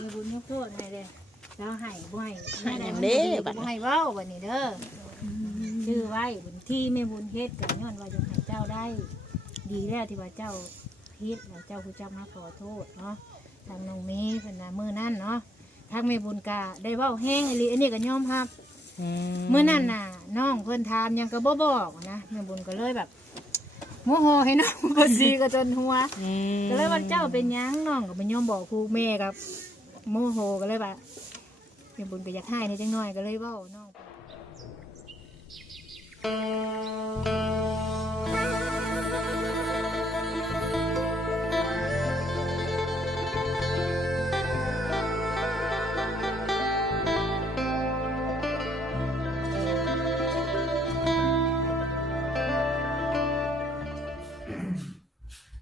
มีบุญยกโทษให้เลยแล้วให้บ่ให้ให้หยังเด้บัดนี้บ่ให้เว้าบัดนี้เด้ออชื่อไว้บุญที่แม่บุญเฮ็ดกันย้อนว่าจะให้เจ้าได้ ดีแล้วที่ว่าเจ้าพิษแล้วเจ้าผู้เจ้ามาขอโทษเนาะทางน้องเมย์เป็นนะมือนั่นเนาะทางแม่บุญกาได้เว้าแห้งอีหลีอันนี้ก็ยอมรับ เมื่อนั้นน่ะน้องเพิ่นถามหยังก็บ่บอกนะแม่บุญก็เลยแบบโมโหให้น้องเพิ่นซีก็จนหัว ก็เลยว่าเจ้าเป็นหยังน้องก็บ่ยอมบอกครูแม่กับ โมโหก็เลยว่าเป็นบุญก็อยากให้นิดจังน้อยก็เลยเว้าน้อง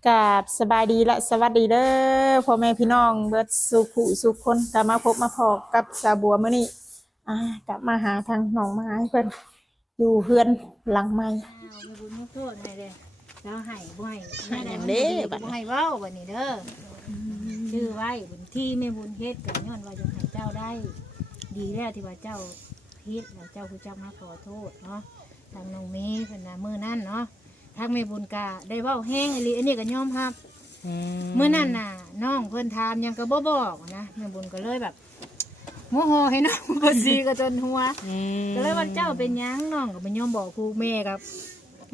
กับสบายดีและสวัสดีเด้อพ่อแม่พี่น้องเบิดสุขุสุขคนกลับมาพบมาพอกับสาบัวมื้อนี้อ่ากลับมาหาทางน้องมาให้เพิ่นอยู่เฮือนหลังใหม่อ้าวแม่บุญยกโทษให้เลยแล้วให้บ่ให้ให้หยังเด้บัดนี้บ่ให้เว้าบัดนี้เด้ออชื่อไว้บุญที่แม่บุญเฮ็ดกันย้อนว่าจะให้เจ้าได้ ดีแล้วที่ว่าเจ้าพิษแล้วเจ้าผู้เจ้ามาขอโทษเนาะทางน้องเมย์เป็นนะมือนั่นเนาะ ทางแม่บุญกาได้เว้าแห้งอีหลีอันนี้ก็ยอมรับเมื่อนั้นน่ะน้องเพิ่นถามหยังก็บ่บอกนะแม่บุญก็เลยแบบโมโหให้น้องเพิ่นซีก็จนหัว ก็เลยว่าเจ้าเป็นหยังน้องก็บ่ยอมบอกครูแม่กับ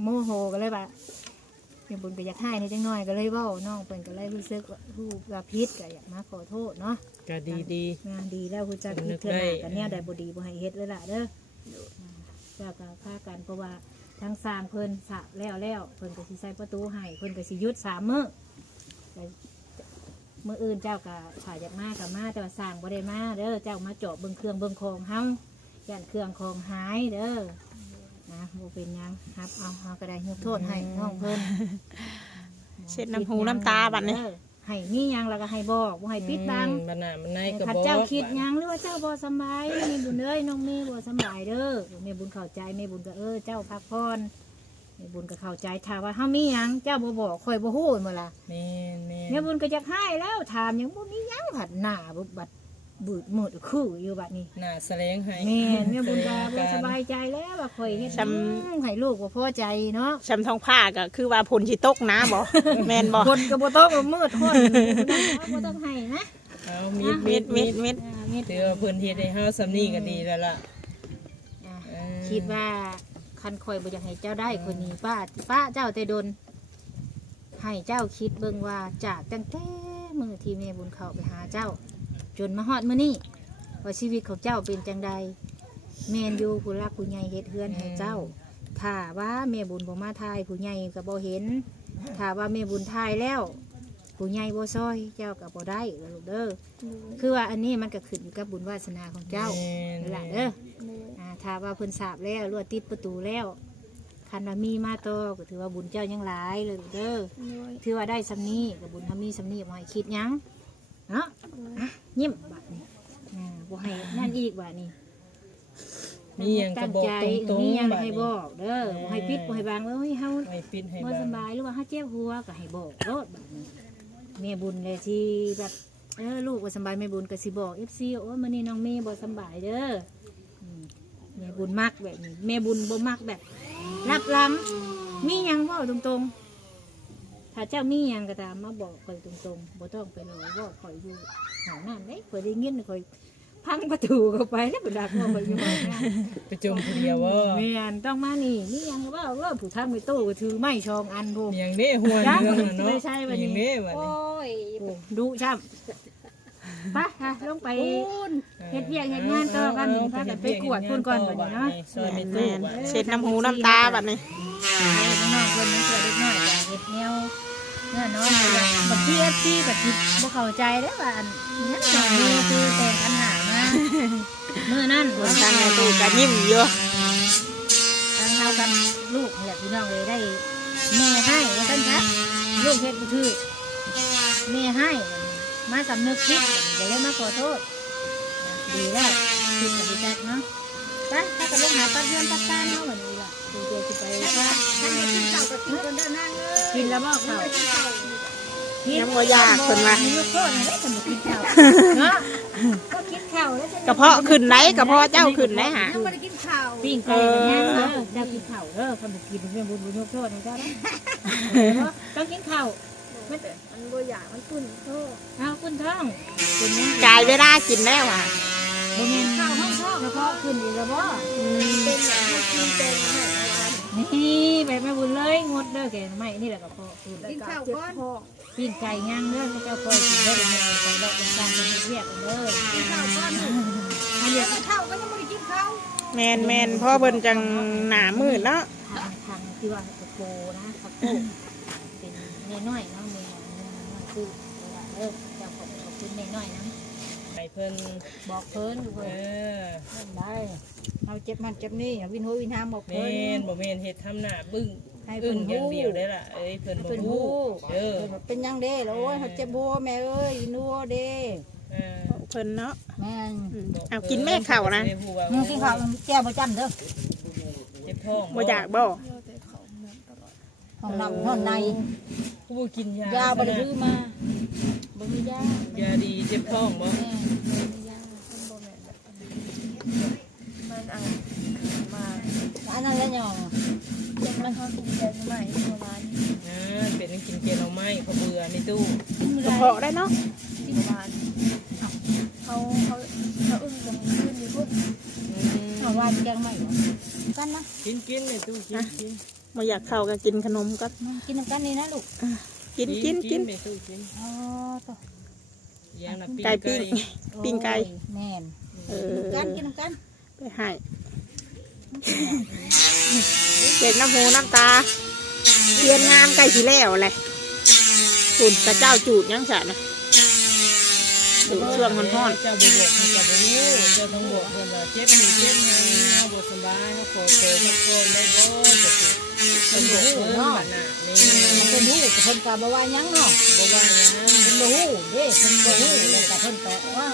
โมโหก็เลยว่าแม่บุญก็อยากให้นิดจังน้อยก็เลยเว้าน้องเพิ่นก็เลยรู้สึกว่าผู้ว่าพิษก็อยากมาขอโทษเนาะก็ดีดี งานดีแล้วคุณจักสำนึพิกจารได้ณากันเนี่ยได้บดีบ่ให้เฮ็ดเลยล่ะเด้อเจ้าก็ค่ากันเพราะว่า ทั้งสร้างเพิ่นสระแล้วแล้วเพิ่นก็สิใส่ประตูให้เพิ่นก็สิหยุดสามมื้อแต่มื้ออื่นเจ้าก็ถ่ายจากมากับมาแต่ว่าสร้างบ่ได้มาเด้อเจ้ามาเจาะเบิ่งเครื่องเบิ่งของเฮาย่านเครื่องของหายเด้อนะบ่เป็นหยังครับเอาเฮาก็ได้ยกโทษให้น้องเพิ่นเช็ดน้ำหูน้ำตาบัดนี้ เออ ให้มีหยังแล้วก็ให้บอกบ่ให้ปิดบังบันน่ะมันในกระข้าบอกเจ้าคิดหยังหรือว่าเจ้าบ่สำบายแม่บุญเอ้ยน้องเมย์บ่สำบายเด้อแม่บุญเข้าใจแม่บุญก็เออเจ้าพักผ่อนแม่บุญก็เข้าใจถ้าว่าเฮามีหยังเจ้าบ่บอกข่อยบ่ฮู้มื้อล่ะ แม่นแม่นแม่บุญก็อยากให้แล้วถามหยังบ่มีหยังผัดหน้าบ่บัด บืดมืดคืออยู่บัดนี้หน้าแสลงให้แม่นแม่บุญก็บ่สบายใจแล้วว่าข่อยเฮ็ดหยังให้ลูกบ่พอใจเนาะชำทองผ้าก็คือว่าผลสิตกนะบ่ แม่นบ่คนก็บ่ต้องเอามืดคนบ่ต้องให้นะเอามีดมิมีดดมิมีดดมิดอ่ามีถือว่าเพิ่นเฮ็ดให้เฮาสำนี้ก็ดีแล้วล่ะ อ่าเออ คิดว่าคันคอยบ่อยากให้เจ้าได้คนนี้ป้าป้าเจ้าแต่ดน ให้เจ้าคิดเบิ่งว่าจากตั้งแต่มือที่แม่บุญเข้าไปหาเจ้า จนมาฮอดมื้อนี้ว่าชีวิตของเจ้าเป็นจังใดแม่นอยู่ผู้รักผู้ใหญ่เฮ็ดเฮือนให้เจ้า ถ้าว่าแม่บุญบ่มาทายผู้ใหญ่ก็บ่เห็น ถ้าว่าแม่บุญทายแล้วผู้ใหญ่บ่ซอยเจ้าก็บ่ได้เด้อลูกเด้อคือว่าอันนี้มันก็ขึ้นอยู่กับบุญวาสนาของเจ้าแม่นนั่นล่ะเด้ออ่าถ้าว่าเพิ่นสาบแล้วลวดติดประตูแล้วคันว่ามีมาโตอก็ถือว่าบุญเจ้ายังหลายเลยเด้อถือว่าได้สำนี้กับบุญทำมีสำนี้บ่ให้คิดหยัง เนาะอะยิ้มบาดนี้อ่าบ่ให้นั่นอีกบาดนี้มีหยังก็บอกตรงมีหยังๆบัดให้นี้บอกเด้อบ่ให้ปิดบ่ให้บังเอ้ยเฮาให้ปิดให้บ่บังสำบายหรือว่าเฮาเจ็บหัวก็ให้บอกโลดบาดนี้แม่บุญเลยที่แบบเออลูกบ่สำบายแม่บุญก็สิบอก FC โอ้ยมื้อนี้น้องเมย์บ่สำบายเด้ออืมแม่บุญมักแบบนี้แม่บุญบ่มักแบบรับหลังมีหยังเว่าตรงๆ ถ้าเจ้ามีหยังก็ตามมาบอกข่อยตรงๆบ่ต้องไปรอว่าข่อยอยู่หาน้ำได้ข่อยได้เงินข่อยพังประตูเข้าไปแล้วก็ดักว่าข่อยอยู่ห้องน้ไปจมผู้เดียวว่าำแม่นต้องมานี่มีหยังก็ว่าว่าผู้ทำในตู้ก็ถือไม้ชองอันพวกมีหยังเด้หัวเรื่องน่ะเนาะไม่ใช่บัดนี้มีหยังเด้บัดโอ้นี้ยดูช่ำไปค่ะลงไปเฮ็ดเวียกเฮ็ดงานต่อกันนี่พากันไปกวดพุ่นก่อนบัดนี้เนาะ ซอยไม่แม่ตู้นบัดนี้ เช็ดน้ำหูน้ำตาบัดนี้ ไป ฮ็ดแนวเนี่ยน้อยบางทีเอฟซีก็สิบ่เข้าใจเด้อว่าอันนั้นจังมีคือแต่งปัญหามามื้อนั้นคนทางในตู้ก็ยิ้มอยู่ทางเฮากับลูกนี่แหละพี่น้องเลยได้แม่ให้ว่าซั่นครับลูกเฮ็ดบ่ถูกแม่ให้มาสำนึกผิดก็เลยมาขอโทษ ดีแล้วผิดกับพี่แจ๊คเนาะไปถ้าก็ลงหาปัดเฮือนปัดตานเนาะวันนี้ล่ะคือ เดี๋ยวสิไปว่าท่านได้กินข้าวกับกินคนเดินนั่งเลยกินแล้วบ่ข้าวไม่กินข้าวยังบ่อยากเพิ่นว่ามีลูกโทษให้ได้สมุกินข้าวเนาะกระเพาะขึ้นไหนกระเพาะเจ้าขึ้นไหนหายังไม่ได้กินข้าวปิ้งไก่กับย่างเด้อเจ้ากินข้าวเด้อคันบ่กินแม่บุญบุญยกโทษให้เจ้าเด้อต้องกินข้าวไม่มันบ่อยากมันตุ่นโตเอาคุณท้องเป็นยังกายเวลากินแล้วอะ บ่แม่นข้าวห้องท้องแล้วก็ขึ้นอีกแล้วบ่เป็นอย่างที่กินเป็นให้อาหารนี่แบบแม่บุญเลยงดเด้อแกไม่นี่แหละก็พอขึ้นกินข้าวก่อนปิ้งไก่ย่างเด้อให้เจ้าคอยกินเด้อเดี๋ยวแม่ไปเลาะเป็นการเป็นเรียกเด้อกินข้าวก่อนอันเดียวกินข้าวก็ยังไม่ได้กินข้าวแมนแมนพ่อเบิ่นจังหนามืดเนาะทางทางที่ว่าตะโกนะตะโกเป็นน้อยๆเนาะแม่น้อยๆคือเออเจ้าขอบขอบคุณน้อยๆนะ ให้ เพิ่นบอกเพิ่นเอเพิ่นอได้เอาเจ็บมันเจ็บนี่วินหัววินหามบอกแม่เพิ่นนบ่แม่นเฮ็ดทำหน้าบึ้งให้อึ้เพิ่งนอย่างฮู้เดียวได้ล่ะเอ้ยเพิ่นบ่เพิ่นฮู้ฮู้เออเป็นยังเด้แล้วโอ้ยเขาเจ็บบัวแม่เอ้ยวินหัวเด้เออเพิ่นเนาะแม่นอืมเอากินแม่ข้าวนะได้ฮู้ว่ามึงกินข้าวแก้ประจำเด้อเจ็บท้องบ่อยากบ่ห้องน้ำห้องใน กูบ่กินยายาบ่ได้ซื้อมา บ่มียายาดีเจ็บท้องบ่แม่บ่มียามันเอามาอันนั้นล้วยังมันเขากินแกงใหม่ปราณนะเป็นกินเกลเอาไม้เขาเบื่อในตู้กระเพาะได้เนาะสิบบาทเขาเขาเขาอึ้งกันขึ้นอยู่พุ่นอืมเอาว่าแกงใหม่กันนะกินกินในตู้กินกินบ่อยากเข้าก็กินขนมก็กินน้ำกันนี่นะลูก กินกินกินในตู้กินอ๋อต่ออย่างน่ะไก่ปิ้งปิ้งไก่แม่นเอกินอกันกินน้ำกันไปให้เจ็ดน้ำหูน้ำตาเทียนงามใกล้สิแล้วแหละฝุ่นพระเจ้าจูดยังสะนะจูดช่วงฮ้อนเจ้าบ่บอกเพิ่นก็บ่รู้เจ้าต้องบอกเพิ่นว่าเจ็บนี่เจ็บนั่นเฮาบ่สบายเฮาขอเจอสักคนได้บ่จังซี่ เพิ่นบอกเพิ่นว่าน่ะนี่มันเป็นหูกับเพิ่นกะบ่ว่าหยังเนาะบ่ว่าหยังเพิ่นบ่ฮู้เด้เพิ่นบ่ฮู้แล้วก็เพิ่นก็ว่า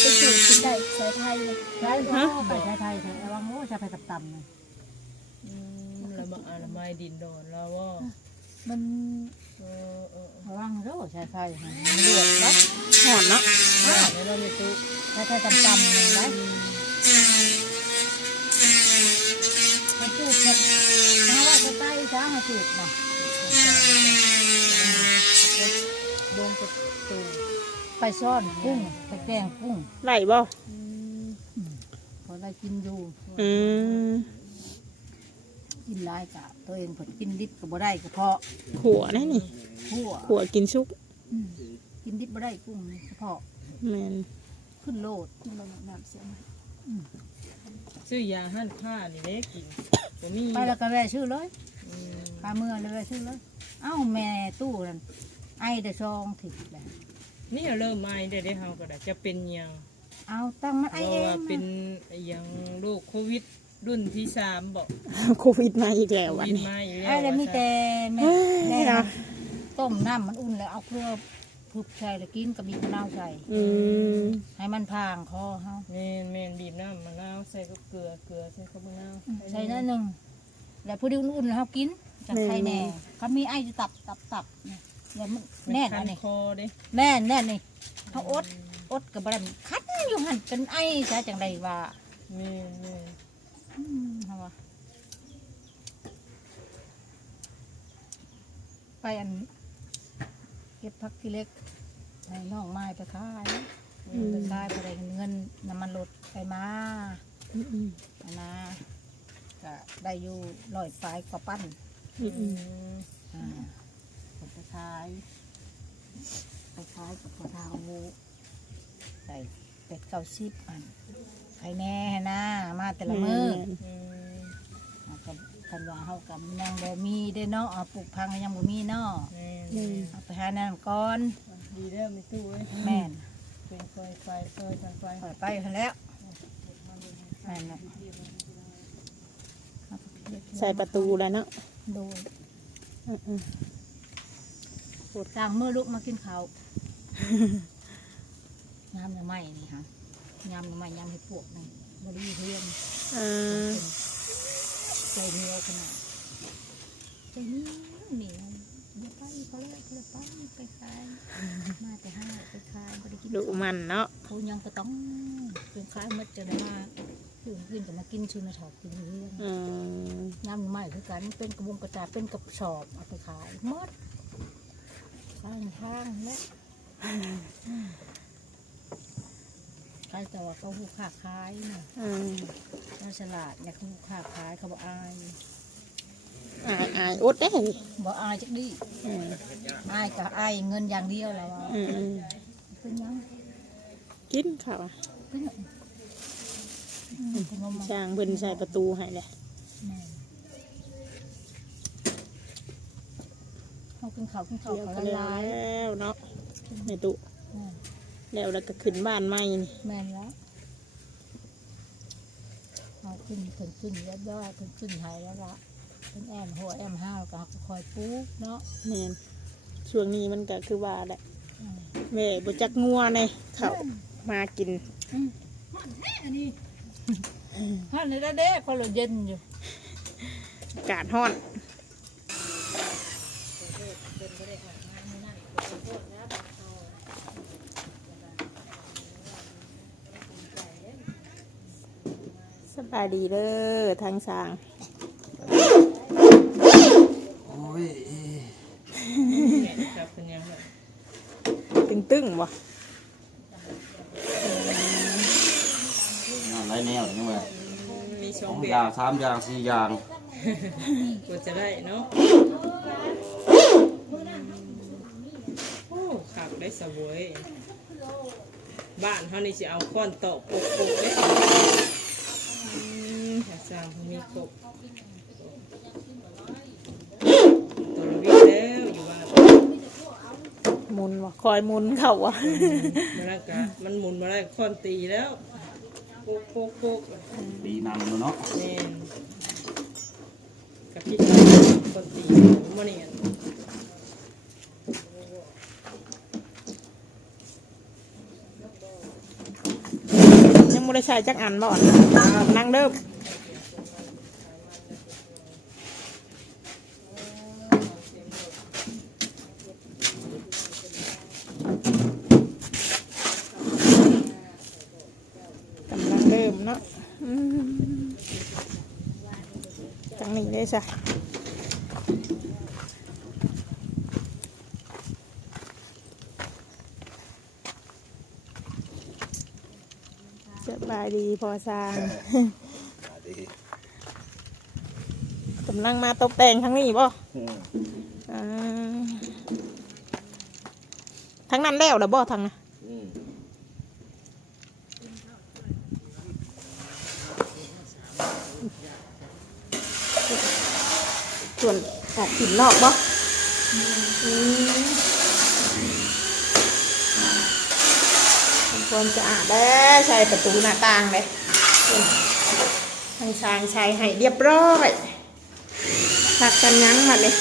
ไปจูดกินได้ใส่ไทยเลยได้บ่ไปใส่ไทยใส่ระวังโอ้ใส่ไปต่ำๆนะอืมแล้วมาอนามัยดินดอนแล้วว่ามันเออเออระวังเด้อใส่ไทยมันเลือดนะๆห่อนเนาะอ่าแล้วเราในตู้ใส่ไทยต่ำๆนี่ได้มันจูดเพิ่นถ้าว่าจะใต้จ้าให้จูดนะโดนประตูไปซ่อนกุ้งไปแกงกุ้งไหลบ่พอได้กินอยู่อืมกินหลายกะตัวเองผดกินดิบก็บ่ได้กระเพาะขัวนี่นี่หัวขัวกินซุกกินดิบบ่ได้กุ้งนี่กระเพาะแมนขึ้นโลดขึ้นโลดน้ำเสียไหม ซื้อยาหั่นผ้านี่เด้กินบ่มีไปแล้วก็แวะชื่อเลยอืมพาเมื่อเลยแวะชื่อเลย เอ้าแม่ตู้นั่นไอ้แต่ซองถิดแหละนี่เริ่มไอได้ได้เฮาก็ได้จะเป็นหยังเอาตั้งมันเพไอ้ราะเองว่าเป็นหยังโรคโควิดรุ่นที่สามบอกโควิดมาอีกแล้วโควันวิดนี้ มาอีกไอ้แล้วแล้วมีแต่แม่เอ้ยแม่เนาะต้มน้ำมันอุ่นแล้วเอาเกลือ พึบใส่แล้วกินกับบีบมะนาวใส่อืมให้มันพางคอเฮาแม่นแม่นบีบน้ำมะนาวใส่กับเกลือเกลือใส่กับมะนาวใส่นั่นหนึ่งแล้วพอดีอุ่นๆแล้วเฮากินจากไข่แน่เขามีไอ้จะตับตับตับเนี่ยแมันแน่นอันนี้คอดิแน่นแน่นนี่เขาอดอดกับอะไรคันอยู่หันเป็นไอ้ใช่จังใดว่าแม่นแม่นอืมเฮาว่าไปอัน เก็บพักที่เล็กให้น้องไม้ไปขายไปขายไปได้เงินน้ำมันลดไปมาอืมอืมอันนะก็ได้อยู่ร้อยปลายกว่าปั้นอืมอืมอ่าผลไปขายไปขายกับปลาเทาใส่เป็ดเก้าสิบอันไข่แน่นะมาแต่ละมือแม่นอืมเอากับ คันว่าเฮากับยังบ่มีได้เนาะเอาปลูกพังก็ยังบ่มีเนาะแม่นแม่นเอาไปหานั่นก่อนดีแล้วมีตู้เอ้ยแม่นเป็นไฟไฟไฟไฟไฟปล่อยไปเพิ่นแล้วแม่นน่ะเอาไปเฮ็ดใส่ประตูแล้วเนาะโดนอืมอืมปวดกลางมือลุกมากินข้าวยามหน่อไม้นี่ค่ะยามหน่อไม้ยามเห็ดปวกนี่บริเทียนเออ ใจเหนียวขนาดใจเหนียวเหนียวอย่าไปเขาเรียกเลยป้าไปขายมาแต่ห้าไปขายบ่ได้กินดุมันเนาะผู้ยังก็ต้องเป็นขายหมดจะได้มาอยู่อื่นก็มากินชุนถอกกินเรื่องอืมน้ำใหม่คือกันเป็นกระบุงกระจาดเป็นกระสอบเอาไปขายหมดข้างทางและ ใครแต่ว่าเขาหูขาขายนะอืมน่าฉลาดอยากหูขาขายเขาบอกอายอายอายอดได้บอกอายจักดีอืมอายกับอายเงินอย่างเดียวแล้วอะอืมอืมเป็นยังกินข้าวอะเป็นยังอืมขนมมาช่างเพิ่นใส่ประตูให้เลยแม่เขากินข้าวกินข้าวเดี๋ยวเขาก็ละแล้วลายเนาะในตุแม่น แล้วแล้วก็ขึ้นบ้านใหม่นี่แม่นแล้วเขาขึ้นขึ้นขึ้นยอดยอดขึ้นขึ้นไทยแล้วละเป็นแอมหัวแอมห้าวก็คอยปลูกเนาะแม่นช่วงนี้มันก็คือว่าแหละอืมแม่บ่จักงัวในเขามากินอันนี้ฮะในระเด้คนละเย็นอยู่ อากาศร้อน บายดีเด้อทางสร้างโอ้ยครับเป็นยังไงตึงตึงๆบ่งานไรแนวนี่ว่ามีสสอองงแบอย่างบสามอย่างสี่อย่างก็จะได้เนาะโอ้ขับได้สวยบ้านเขานี่จะเอาก้อนโตะปุกปุกได้อืมอยาก สร้างเขามีกบตัววิ่งแล้วอยู่บ้านหมุนบ่คอยหมุนเขาอะมันนั่นกะมันหมุนมาได้ค้อนตีแล้วปุกปุกปุกดีนำเนาะแม่นกับพี่ค้อนตีมันนี่ยังบ่ได้ใช้จักอันบ่อนนั่งเด้อ กํลังเริ่มเนาะอืมจังนี้เลยจ้ะสบายดีพอสร้างกำลังมาตกแต่งทั้งนี้บ่อ่า ทั้งนั้นแล้วเหรอบ่ทังนะส่วนออกหินนอกบ่ความสะอาดแล้วใช้ประตูหน้าต่างเลยทางช้างใช้ให้เรียบร้อยผักกันยั้งมาเลย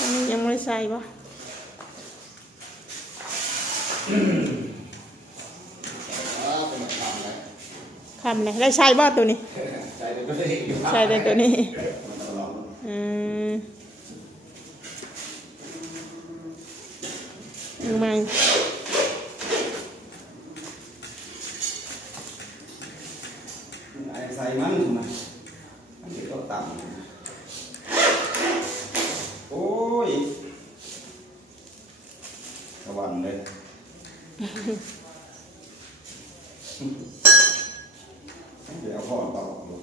อันนี้ยังไม่ได้ใส่ปะ คำเลยได้ใช่บ่ตัวนี้ ใช่แต่ตัวนี้อืมยังไงไอ้ใส่มันถูกไหมอันนี้ก็ต่ำโอ้ยระวังเลยเดี๋ยวเอาข้อต่อลูก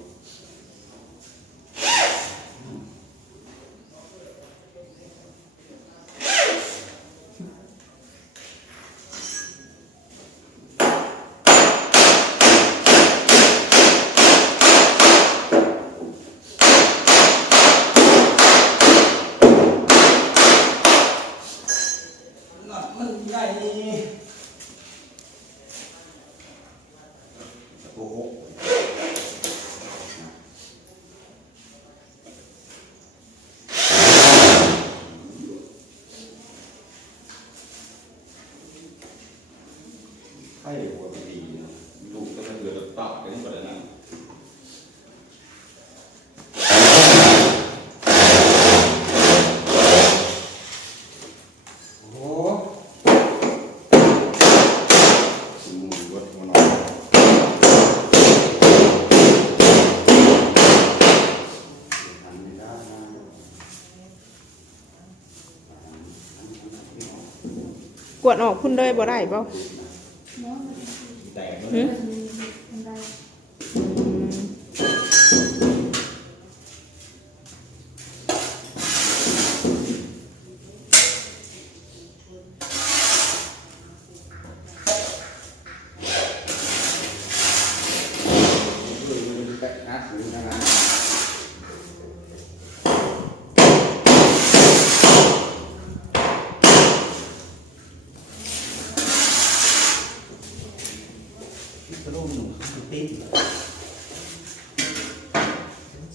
มันใหญ่ กวดออกพุ่นเลยบ่ได้บ่แตกหึแตกนะหูนะนะกระโดดหนุ่มติด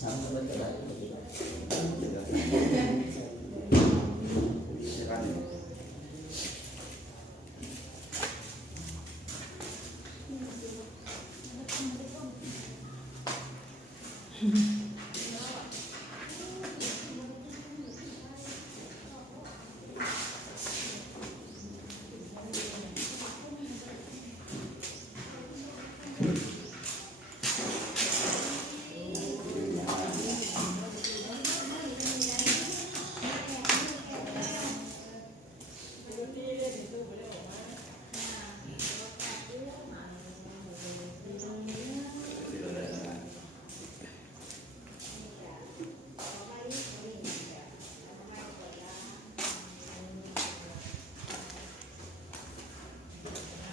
สามคนจะได้ใช่ป่ะ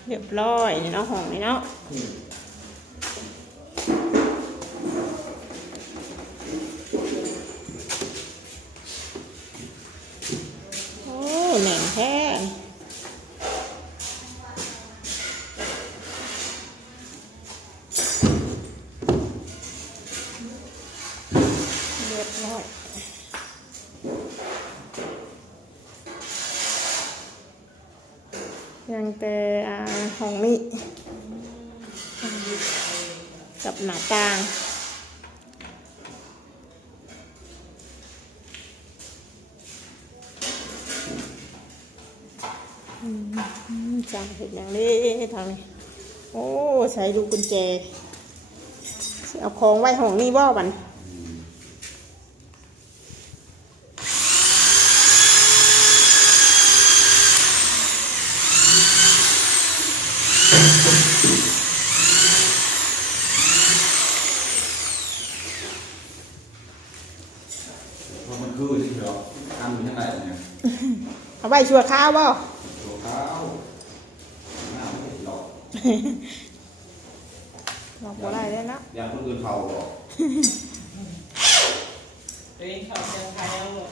เรียบร้อยนี่เนาะห้องนี่เนาะโอ้แหน่งแท้เรียบร้อยยังแต่ อ่าห้องนี้กับหน้าต่างจังเห็นอย่างนี้ทางนี้ โอ้ ใส่ดูกุญแจ เอาของไว้ห้องนี้บ่บัน เพราะมันคือที่เรา ทำอยู่ทั้งหลายเนี่ยเอาไว้ชัวข้าวบ่ตัวเขาหน้าไม่หลอกบอกบ่ได้เลยนะอย่างคนอื่นเขาหรอกตัวเองเขาจะใครเอาหมด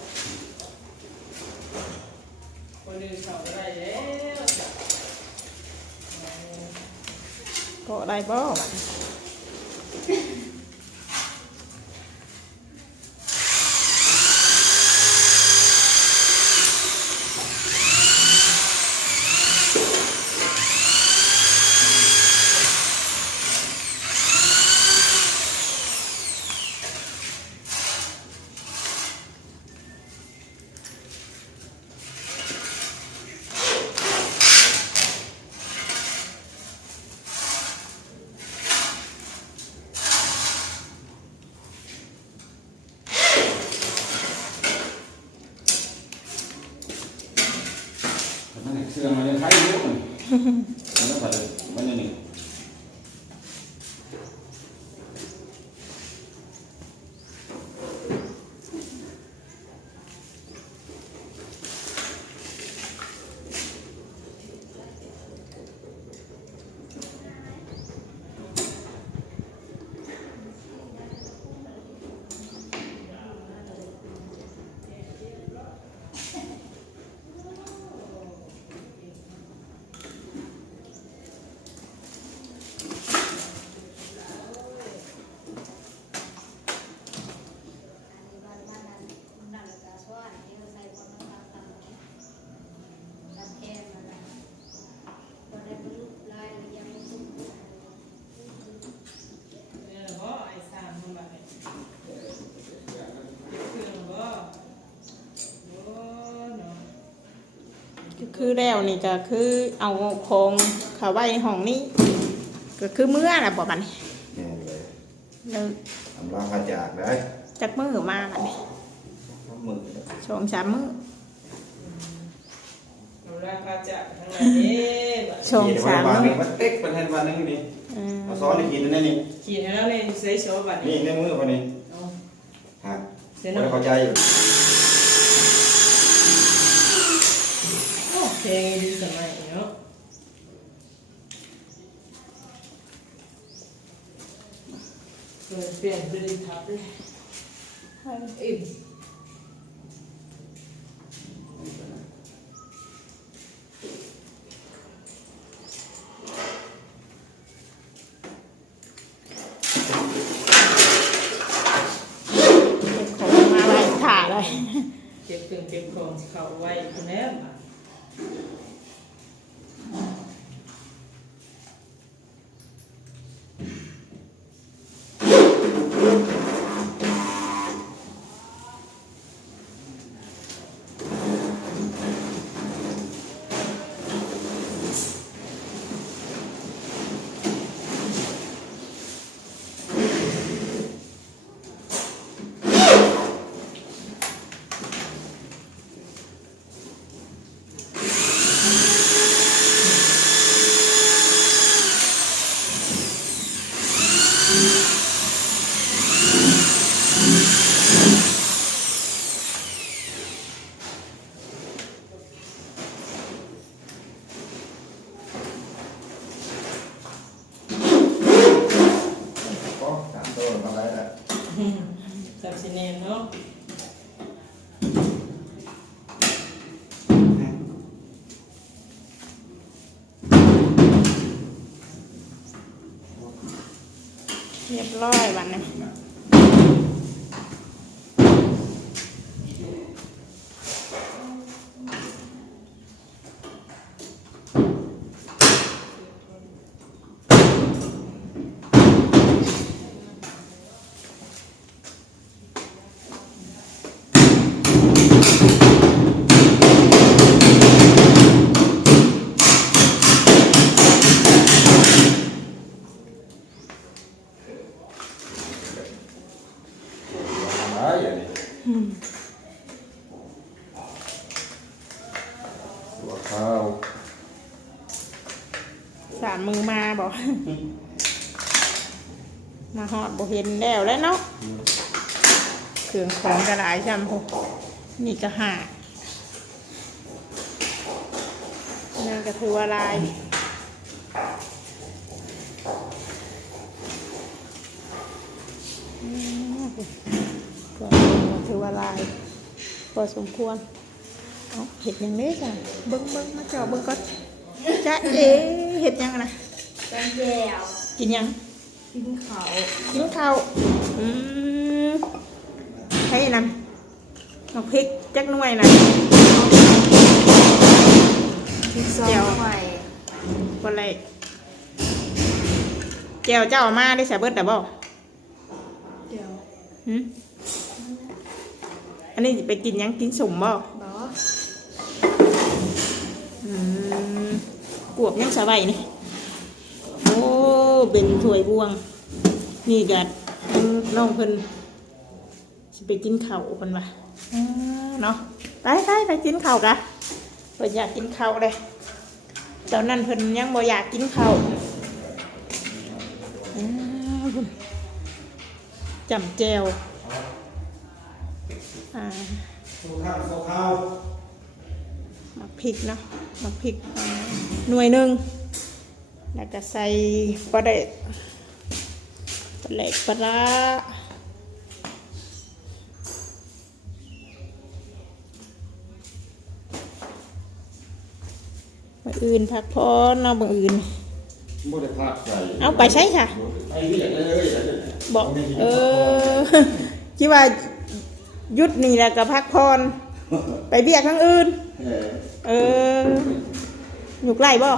คนอื่นเขาก็ได้แล้วก็ได้บ่ คือแล้วนี่ก็คือเอาของเขาไว้ในห้องนี้ ก็คือเมื่อน่ะบ่บัดนี้แน่เลยเลิกทำลายขาจากได้จักมือมาบัดนี้ทั้งมือสองสามมือเอาราคาจะทั้งหลายเด้บัดชงสามวันหมื้นึ่องมันเต็กเป็นแทนวันหนึงนี่อืมมาซ้อนในกินนั่นนี่ขีดให้แล้วในใส่โชว์บัดนี่นี้ในมือคนนี้เอาฮะเส้นไม่เนาะเข้าใจอยู่ โอ้เพลงดีสมัยเนาะ เปลี่ยนเปลี่ยนไปเลยครับเลยอิ่ม เก็บของมาไว้ถ่าเลย เก็บเครื่องเก็บของที่เขาเอาไว้คนแล้วบัด ก็สามตัวมาได้แล้ว สับสิเนนเนาะ เร้อยวันนะด้อย่างนี้ตัวข้าว สาม มาบอกมาหอดบ่เห็นแล้วแล้วเนาะเครื่องของกระดาษจำพกนี่ก็หานั่นก็ถือว่าลายอืมก็ถือว่าลายพอสมควรเอาเห็ดอย่างนี้จ้ะเบิ้งเบิ้งมาเจาะเบิ้งก่อนจ้าเอ๋เห็ดยังนะ งแจ่วกินยัง กินเขาวกินข้าวอืมให้นำเอาพริกจักหน่วยนะพริกซอแจ่วสไข่คนแรกแก้วเจ้าเอามาได้ใส่เบิดแต่บ่เดี๋ยวหืมอันนี้สิไปกินหยังกินสมบ่บออืมกวบยังสบายนี่โอ้ เป็นถ้วยบวง นี่กัดน้องเพิ่นสิไปกินข้าวเพิ่นว่าอ่าเนาะไปไปไปกินข้าวกะเพิ่นอยากกินข้าวเลยตอนนั้นเพิ่นยังบ่อยากกินข้าวอ่าเพิ่นจำแจวอ่าตัวข้าวตัวข้าวหมักพริกเนาะหมักพริกอ่าหน่วยหนึ่ง แล้วก็ใส่ปลาเด็ดปลาเล็กปลาร้ามาอื่นพักพรเนาะบางอื่นบ่ได้พลาดใส่เอาไปใช้ค่ะไอ้เรียกเลยบอกเออคิดว่าหยุดนี่แหละกับพักพรไปเบียกทั้งอื่น เออเออหยุกไล่บ่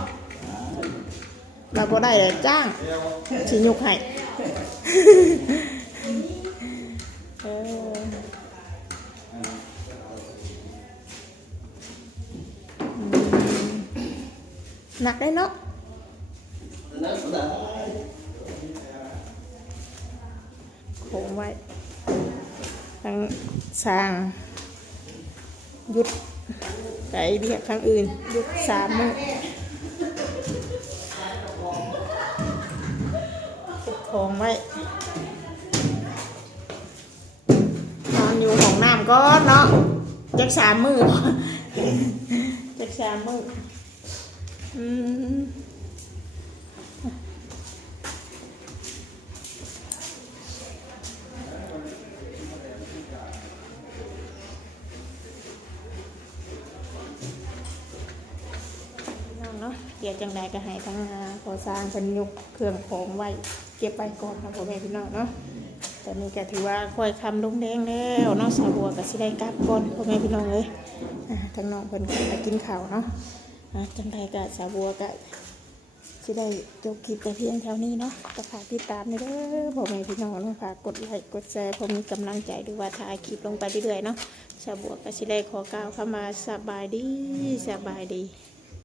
เราบ่ได้เลยจ้างสิหยุกให้หนักได้เนาะโคงไว้ทั้งสร้างยุดไก่เรียกทางอื่น ยุกสามมือ องไว้นอนอยู่ของน้ำก็เนาะจักสามมือจักสามมืออืมน้องเนาะเดี๋ยวจังใดก็ให้ทั้งอาขอสร้างเป็นยกเครื่องของไว้ เก็บไปก่อนครับพ่อแม่พี่น้องเนาะตอนนี้ก็ถือว่าค่อยคำลงแดงแล้วเนาะสาวบัวก็สิได้กลับก่อนพ่อแม่พี่น้องเลยอ่าทั้งน้องเพิ่นก็ไปกินข้าวเนาะจังใดก็สาวบัวก็สิได้จบคลิปแต่เพียงเท่านี้เนาะก็ฝากติดตามด้วยเด้อพ่อแม่พี่น้องเนาะฝากกดไลค์กดแชร์พ่อมีกำลังใจดูว่าถ่ายคลิปลงไปเรื่อยๆเนาะสาวบัวก็สิได้ขอกล่าวเข้ามาสบายดีสบายดี